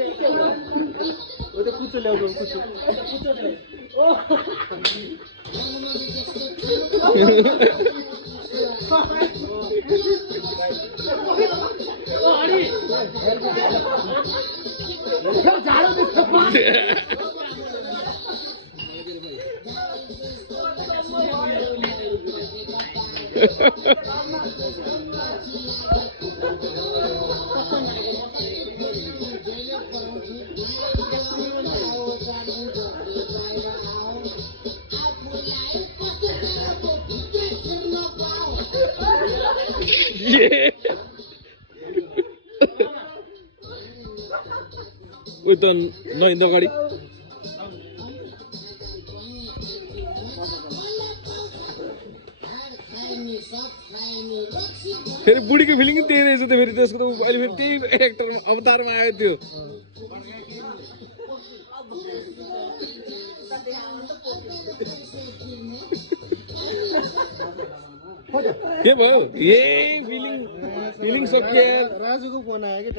त्यो कुचो ल्याउँदो कुचो Ito no indo gari. फेरि बुढीको फिलिङ त्यही रहेछ त फेरि त्यसको त अहिले फेरि त्यही एक्टरमा अवतारमा आयो त्यो के भयो यही फिलिङ सकियो राजुको फोन आयो के